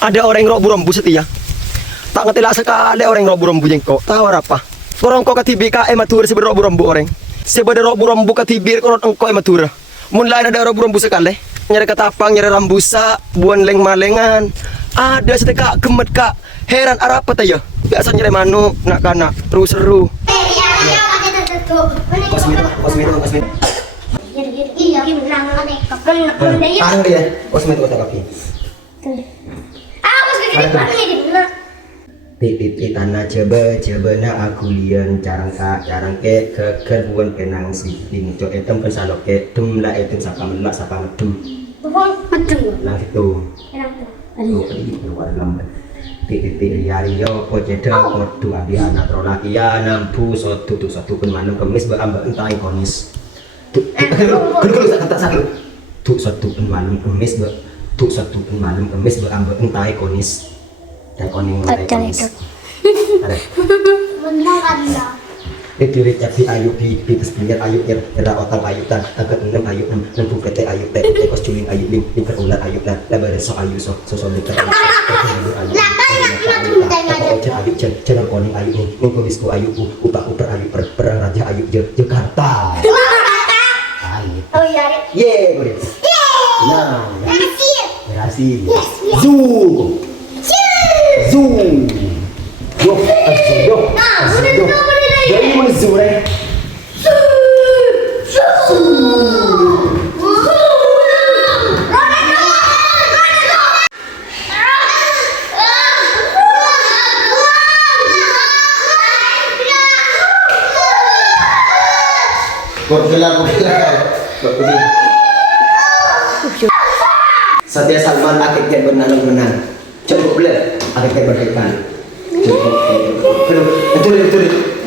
Ada orang yang rombu-rombu setia. Tak ngerti lah sekali orang yang rombu-rombu jengkok. Tahu apa? Korong kau katibi ka ematur seber rombu-rombu orang. Seber rombu-rombu katibir korong engkau ematur. Mun lain ada rombu-rombu sekali. Nyari ketapang, nyari rambusa, buan leng malengan. Ada setek gemet kak. Heran arah apa tanya? Biasa nyari manu, nak kana, seru-seru. Kosmet. Iya, menang nih. Kapan dia? Tahan dia. Kosmet kota kaki. Ah, pas gede banget nih bener. Pipit tanah coba na aku lian carang ke kebuan penang siping co etem pensalo ke tum la etem sapa melak sapa medum Bubong medeng. lang itu Enak tuh. oh ini keluar lambat pipit yario po ceda podu abi anak rolaki ya nampu sotu pun manung kemis beambak entah ikonis tuh kata satu tuh satu pun manung kemis beambak entah ikonis. Koning ikonis. Ada. Menang ada. Itu tapi ayu pi pinggir ayu era otak ayu tan agak enam ayu enam pukete ayu teh ekos culing ayu lim ulat ayu tan lebar so ayu so dekat ayu cenang koning ayu nih kubisku ayu upak uper ayu perang raja ayu Jakarta. Oh iya. Ye boleh. Nah, berhasil. Zoom. Yo. Dari mana zoom eh? Satya Salman akhirnya menang. Cukup boleh akhirnya berikan. Cukup. Betul.